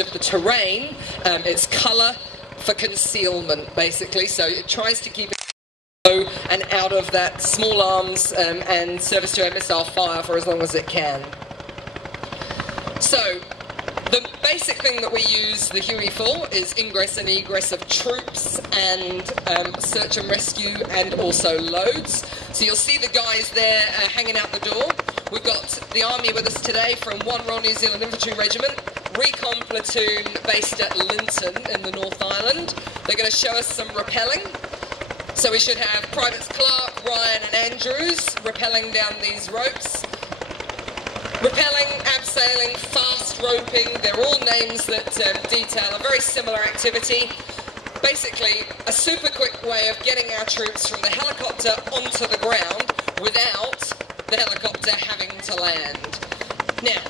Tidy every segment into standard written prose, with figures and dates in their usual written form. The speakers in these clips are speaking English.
of the terrain, its colour for concealment basically, so it tries to keep it low and out of that small arms and surface-to-air missile fire for as long as it can. So the basic thing that we use the Huey for is ingress and egress of troops and search and rescue and also loads. So you'll see the guys there hanging out the door. We've got the army with us today from 1 Royal New Zealand Infantry Regiment, recon platoon based at Linton in the North Island. They're going to show us some rappelling. So we should have Privates Clark, Ryan and Andrews rappelling down these ropes. Rappelling, abseiling, fast roping, they're all names that detail a very similar activity. Basically, a super quick way of getting our troops from the helicopter onto the ground without the helicopter having to land. Now,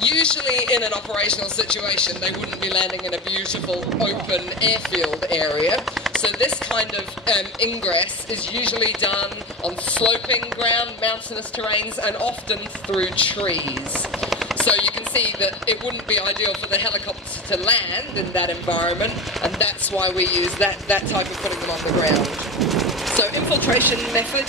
usually in an operational situation, they wouldn't be landing in a beautiful open airfield area. So this kind of ingress is usually done on sloping ground, mountainous terrains, and often through trees. So you can see that it wouldn't be ideal for the helicopter to land in that environment, and that's why we use that type of putting them on the ground. So infiltration method,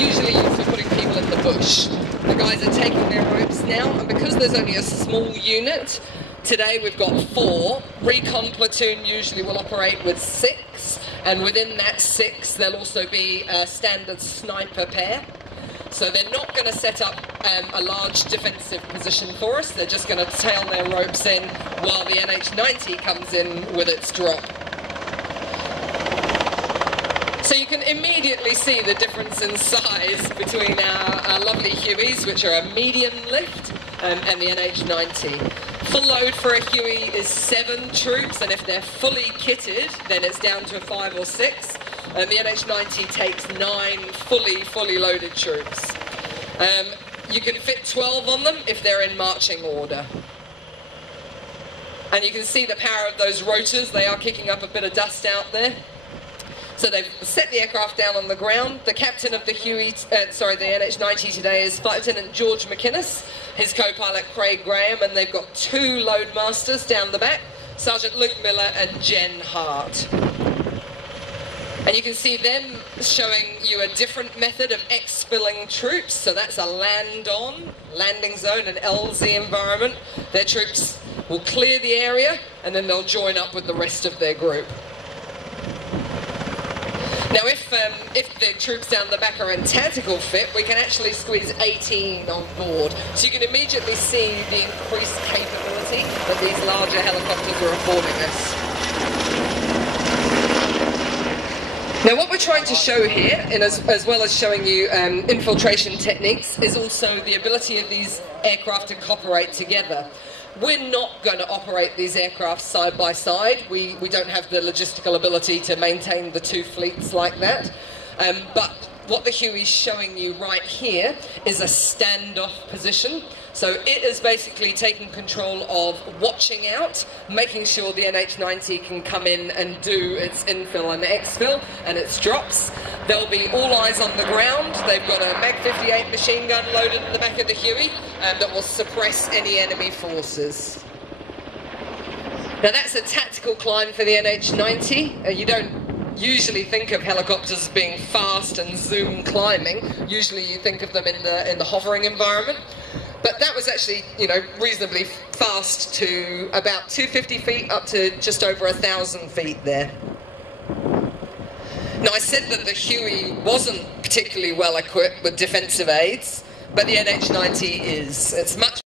usually used for putting people in the bush. The guys are taking their ropes now, and because there's only a small unit, today we've got 4. Recon platoon usually will operate with 6, and within that 6 there'll also be a standard sniper pair. So they're not going to set up a large defensive position for us, they're just going to tail their ropes in while the NH-90 comes in with its drop. So you can immediately see the difference in size between our lovely Hueys, which are a medium lift, and the NH-90. Full load for a Huey is 7 troops, and if they're fully kitted, then it's down to 5 or 6. And the NH-90 takes 9 fully loaded troops. You can fit 12 on them if they're in marching order. And you can see the power of those rotors, they are kicking up a bit of dust out there. So they've set the aircraft down on the ground. The captain of the the NH-90 today is Flight Lieutenant George McInnes, his co-pilot Craig Graham, and they've got 2 load masters down the back, Sergeant Luke Miller and Jen Hart. And you can see them showing you a different method of exfilling troops. So that's a landing zone, an LZ environment. Their troops will clear the area and then they'll join up with the rest of their group. Now if the troops down the back are in tactical fit, we can actually squeeze 18 on board. So you can immediately see the increased capability that these larger helicopters are affording us. Now what we're trying to show here, as well as showing you infiltration techniques, is also the ability of these aircraft to cooperate together. We're not going to operate these aircraft side by side. We don't have the logistical ability to maintain the 2 fleets like that. But what the Huey's showing you right here is a standoff position. So it is basically taking control of watching out, making sure the NH-90 can come in and do its infill and exfil and its drops. There'll be all eyes on the ground. They've got a Mag-58 machine gun loaded in the back of the Huey that will suppress any enemy forces. Now that's a tactical climb for the NH-90. You don't usually think of helicopters being fast and zoom climbing. Usually you think of them in the hovering environment. But that was actually, reasonably fast to about 250 feet up to just over 1,000 feet there. Now I said that the Huey wasn't particularly well equipped with defensive aids, but the NH-90 is. It's much